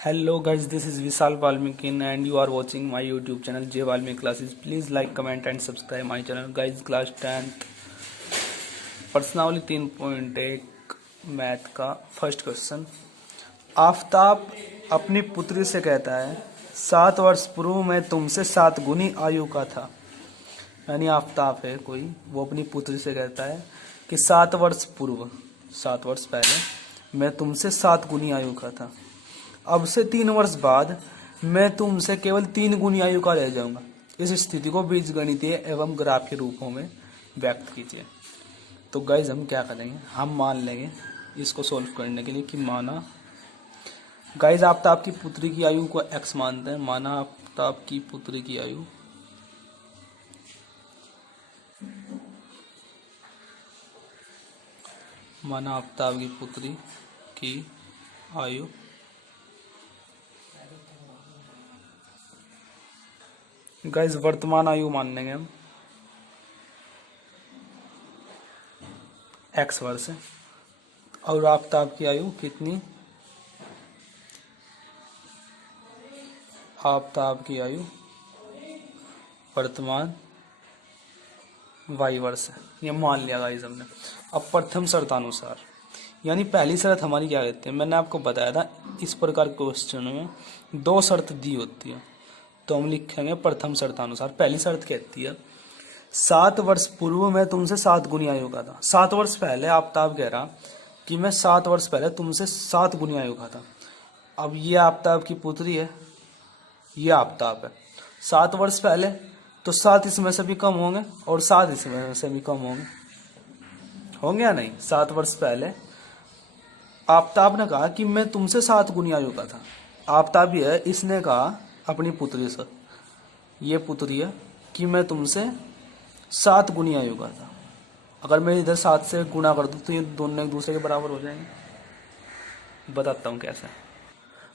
Hello guys, this is Vishal Valmiki and you are watching my YouTube channel J Valmiki Classes. Please like, comment and subscribe my channel. Guys, class 10th पर्सनावली 3.1 math का first question. Aftab अपनी पुत्री से कहता है 7 वर्ष पूर्व मैं तुमसे 7 गुनी आयु का था। यानी आफताब है कोई, वो अपनी पुत्री से कहता है कि 7 वर्ष पूर्व, 7 वर्ष पहले मैं तुमसे 7 गुनी आयु का था। अब से 3 वर्ष बाद मैं तुमसे केवल 3 गुनी आयु का रह जाऊंगा। इस स्थिति को बीजगणितीय एवं ग्राफ के रूपों में व्यक्त कीजिए। तो गाइज हम क्या करेंगे, हम मान लेंगे इसको सॉल्व करने के लिए कि माना गाइज आफताब की पुत्री की आयु को x मानते हैं। माना आफताब की पुत्री की आयु आयु गाइज वर्तमान आयु मान लेंगे हम x वर्ष है और आफताब की आयु कितनी, आफताब की आयु वर्तमान y वर्ष है। ये मान लिया गाइज हमने। अब प्रथम शर्तानुसार, यानी पहली शर्त हमारी क्या कहती है, मैंने आपको बताया था इस प्रकार के क्वेश्चन में 2 शर्त दी होती है। तो हम लिखेंगे प्रथम शर्तानुसार। पहली शर्त कहती है 7 वर्ष पूर्व मैं तुमसे 7 गुनी आयु का था। 7 वर्ष पहले आफताब कह रहा कि मैं 7 वर्ष पहले तुमसे 7 गुनी आयु का था। अब ये आफताब की पुत्री है, ये आफताब है। 7 वर्ष पहले तो 7 इसमें से भी कम होंगे और 7 इसमें से भी कम होंगे या नहीं। 7 वर्ष पहले आफताब ने कहा कि मैं तुमसे 7 गुनी आयु का था। आफताब ही है, इसने कहा अपनी पुत्री से, ये पुत्री है, कि मैं तुमसे 7 गुनी आयु का था। अगर मैं इधर 7 से गुना कर दूं तो ये दोनों एक दूसरे के बराबर हो जाएंगे। बताता हूँ कैसे।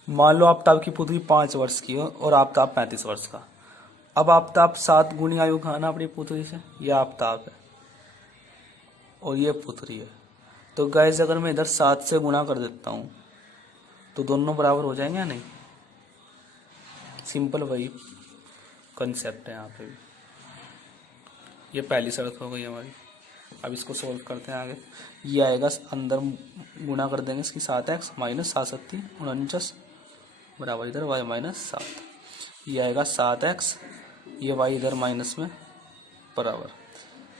मान लो आफताब की पुत्री 5 वर्ष की हो और आफताब 35 वर्ष का। अब आफताब 7 गुनी आयु का है ना अपनी पुत्री से, यह आफताब है और ये पुत्री है। तो गाइस अगर मैं इधर 7 से गुना कर देता हूँ तो दोनों बराबर हो जाएंगे या नहीं। सिंपल वही कंसेप्ट है यहाँ पे भी। ये पहली शर्त हो गई हमारी। अब इसको सोल्व करते हैं आगे। ये आएगा, अंदर गुना कर देंगे इसकी 7x माइनस 7 7 49 बराबर इधर y माइनस 7। ये आएगा 7x, ये y इधर माइनस में बराबर,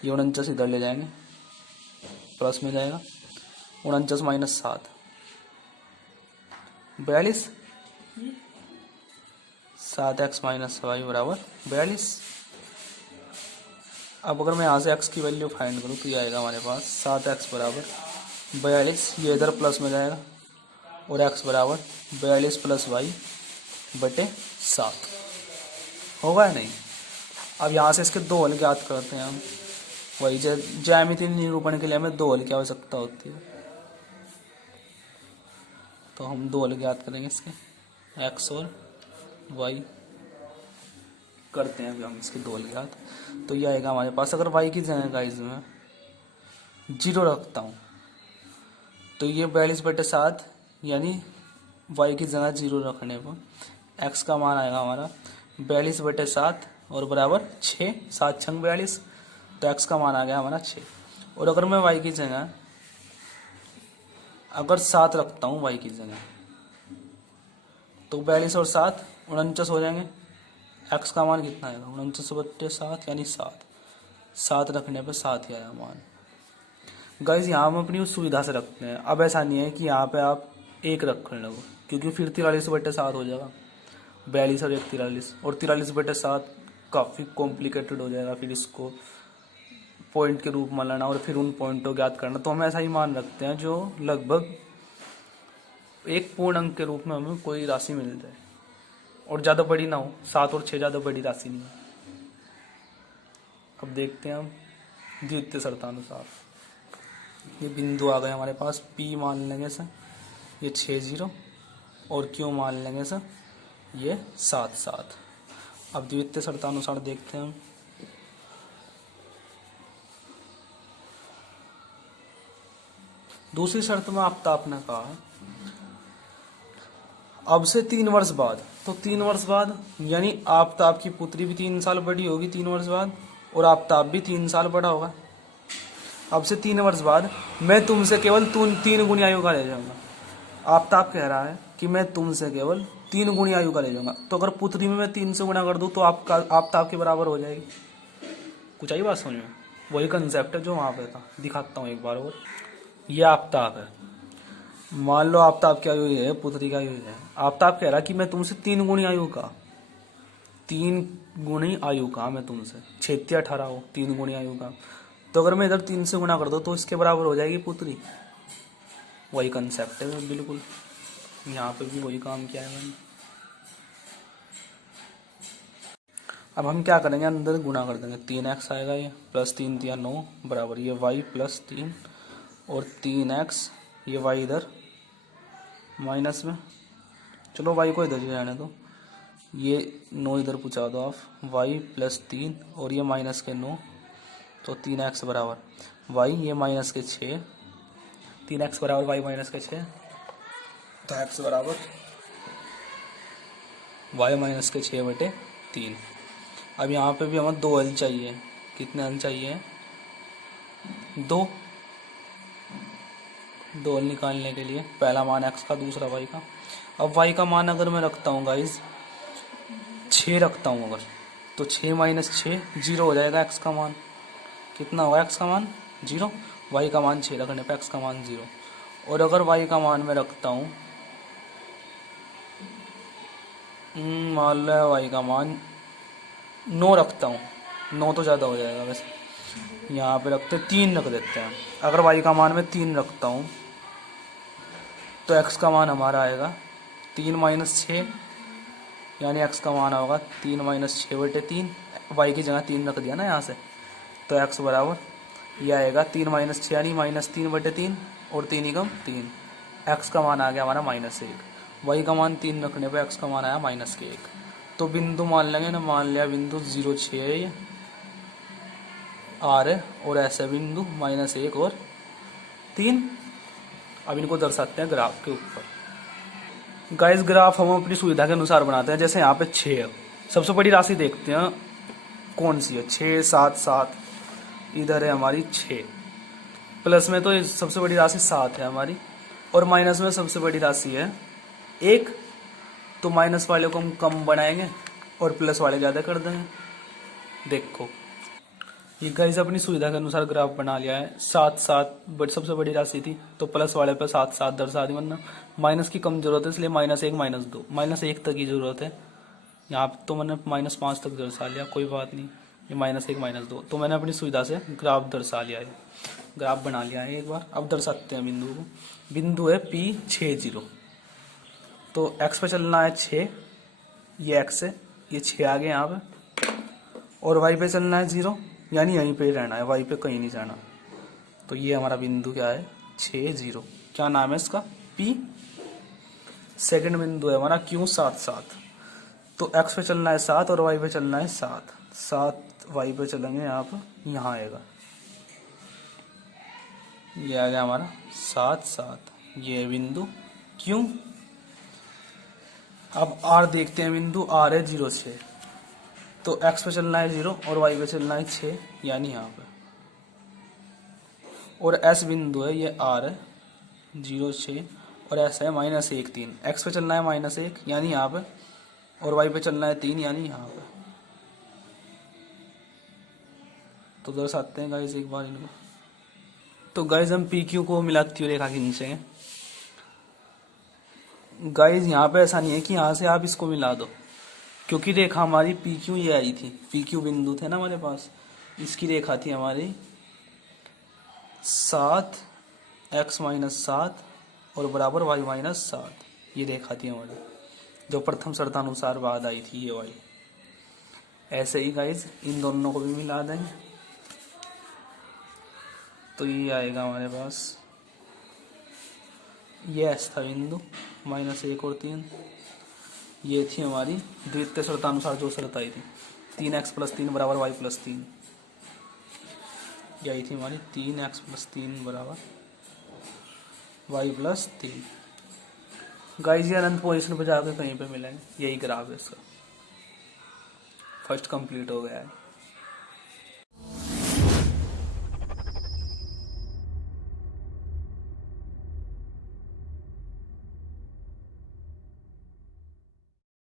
ये 49 इधर ले जाएंगे प्लस में जाएगा 49 माइनस 7 42, 7x माइनस y बराबर 42। अब अगर मैं यहाँ से x की वैल्यू फाइंड करूँ तो ये आएगा हमारे पास 7x बराबर 42, ये इधर प्लस में जाएगा और x बराबर 42 प्लस y बटे 7 होगा या नहीं। अब यहाँ से इसके 2 हल ज्ञात करते हैं हम। वही ज्यामितीय निरूपण के लिए हमें 2 हल की आवश्यकता होती है, तो हम 2 हल ज्ञात करेंगे इसके, x और y करते हैं अभी हम इसके 2 हल ज्ञात। तो ये आएगा हमारे पास, अगर y की जगह गाइस में 0 रखता हूँ तो ये 42/7, यानी y की जगह 0 रखने पर x का मान आएगा हमारा 42/7 और बराबर 6, 7 छंग 42, तो x का मान आ गया हमारा 6। और अगर मैं y की जगह अगर 7 रखता हूँ y की जगह तो 42 और 7 49 हो जाएंगे। x का मान कितना आएगा 49/7 यानी 7 रखने पे 7 ही आया मान। गाइज यहाँ हम अपनी उस सुविधा से रखते हैं। अब ऐसा नहीं है कि यहाँ पे आप 1 रखने लगो, क्योंकि फिर 43/7 हो जाएगा, 42 और 1 43, और 43/7 काफ़ी कॉम्प्लिकेटेड हो जाएगा। फिर इसको पॉइंट के रूप में लेना और फिर उन पॉइंट को ज्ञात करना। तो हम ऐसा ही मान रखते हैं जो लगभग एक पूर्ण अंक के रूप में हमें कोई राशि मिल जाए और ज़्यादा बड़ी ना हो। 7 और 6 ज़्यादा बड़ी राशि नहीं है। अब देखते हैं हम द्वितीय शर्तानुसार। ये बिंदु आ गए हमारे पास, P मान लेंगे सर ये 6 0 और Q मान लेंगे सर ये 7 7। अब द्वितीय शर्तानुसार देखते हैं हम। दूसरी शर्त में आफताब ने कहा अब से 3 वर्ष बाद, तो 3 वर्ष बाद यानी आफ्ताब की पुत्री भी 3 साल बड़ी होगी 3 वर्ष बाद, और आफ्ताब भी 3 साल बड़ा होगा। अब से 3 वर्ष बाद मैं तुमसे केवल 3 गुनी आयु का ले जाऊंगा। आफ्ताब कह रहा है कि मैं तुमसे केवल 3 गुनी आयु का ले जाऊंगा, तो अगर पुत्री में मैं 3 से गुना कर दूं तो आपका आफ्ताब के बराबर हो जाएगी। कुछ आई बात समझ में? वही कंसेप्ट है जो वहां पे था, दिखाता हूँ एक बार और। ये आफ्ताब है, मान लो आफ्ताब की आयु ये है, पुत्री की आयु ये है। आफ्ताब कह रहा कि मैं तुमसे 3 गुनी आयु का, 3 गुनी आयु का मैं तुमसे, 6×18 हो 3 गुनी आयु का, तो अगर मैं इधर 3 से गुना कर दो तो इसके बराबर हो जाएगी पुत्री। वही कंसेप्ट है बिल्कुल, यहाँ पे भी वही काम किया है मैंने। अब हम क्या करेंगे, अंदर गुना कर देंगे, 3x आएगा, ये प्लस 3 3 9 बराबर ये y प्लस 3 और 3x, ये y इधर माइनस में, चलो y को इधर ही रहने दो, ये 9 इधर पहुँचा दो आप, y प्लस 3 और ये माइनस के 9, तो 3x बराबर y, ये माइनस के 6, 3x बराबर y माइनस के 6, तो x बराबर y माइनस के 6/3। अब यहाँ पे भी हमें 2 हल चाहिए। कितने हल चाहिए? 2 हल निकालने के लिए पहला मान x का, दूसरा y का। अब y का मान अगर मैं रखता हूँ गाइज 6 रखता हूँ अगर, तो 6 माइनस 6 0 हो जाएगा x का मान। कितना होगा x का मान? 0। y का मान 6 रखने पे x का मान 0। और अगर y का मान मैं रखता हूँ, मान लो y का मान 9 रखता हूँ, 9 तो ज़्यादा हो जाएगा वैसे, यहाँ पे रखते 3 रख देते हैं। अगर y का मान मैं 3 रखता हूँ तो x का मान हमारा आएगा 3 माइनस 6, यानी x का मान होगा 3 माइनस 6/3, y की जगह 3 रख दिया ना यहाँ से, तो x बराबर यह आएगा 3 माइनस 6 यानी -3/3 और 3 एकम 3, x का मान आ गया हमारा -1। y का मान 3 रखने पे x का मान आया -1। तो बिंदु मान लेंगे ना, मान लिया बिंदु 0 6 है ये R है, और ऐसे बिंदु -1 और 3। अब इनको दर्शाते हैं ग्राफ के ऊपर। गाइस ग्राफ हम अपनी सुविधा के अनुसार बनाते हैं। जैसे यहाँ पे 6 है, सबसे बड़ी राशि देखते हैं कौन सी है, 6 7 7, इधर है हमारी 6, प्लस में तो सबसे बड़ी राशि 7 है हमारी, और माइनस में सबसे बड़ी राशि है 1, तो माइनस वाले को हम कम बनाएंगे और प्लस वाले ज़्यादा कर देंगे। देखो ये गाइस अपनी सुविधा के अनुसार ग्राफ बना लिया है। 7 7 सबसे बड़ी राशि थी, तो प्लस वाले पे 7 7 दर्शा दी, वरना माइनस की कम जरूरत है, इसलिए -1 -2 -1 तक की जरूरत है। यहाँ पे तो मैंने -5 तक दर्शा लिया, कोई बात नहीं, ये -1 -2, तो मैंने अपनी सुविधा से ग्राफ दर्शा लिया है, ग्राफ बना लिया है एक बार। अब दर्शाते हैं बिंदु को। बिंदु है P 6 0, तो x पे चलना है 6, ये x है, ये 6 आ गए यहाँ पे, और y पे चलना है 0, यानी यहीं पे ही रहना है, y पे कहीं नहीं जाना। तो ये हमारा बिंदु क्या है? 6 0। क्या नाम है इसका? P। सेकंड बिंदु है हमारा Q 7 7, तो x पे चलना है 7 और y पे चलना है 7, 7 y पे चलेंगे यहाँ पे, यहाँ आएगा, ये आ गया हमारा 7 7, ये बिंदु Q। अब R देखते हैं, बिंदु R है 0 6, तो x पे चलना है 0 और y पे चलना है 6, यानी यहाँ पे, और S बिंदु है, ये R है 0 6 और S है -1 3, x पे चलना है -1 यानी यहाँ पे, और y पे चलना है 3 यानी यहाँ पे। तो दर्शाते हैं गाइस एक बार इनको। तो गाइस हम PQ को मिलाती हुई रेखा खींचेंगे। गाइस यहाँ पे ऐसा नहीं है कि यहाँ से आप इसको मिला दो, क्योंकि रेखा हमारी PQ ये आई थी, PQ बिंदु थे ना हमारे पास, इसकी रेखा थी हमारी 7 x - 7 और बराबर y - 7, ये रेखा थी हमारी जो प्रथम शर्तानुसार बाद आई थी, ये वाली। ऐसे ही गाइस इन दोनों को भी मिला देंगे, तो ये आएगा हमारे पास, ये S था बिंदु -1 और 3, ये थी हमारी द्वितीय शर्तानुसार जो शर्त आई थी, 3x + 3 बराबर y + 3, यही थी हमारी 3x + 3 बराबर y + 3। गाइस ये अनंत पोजीशन पे जाकर कहीं पे मिलेंगे, यही ग्राफ है इसका। फर्स्ट कंप्लीट हो गया है।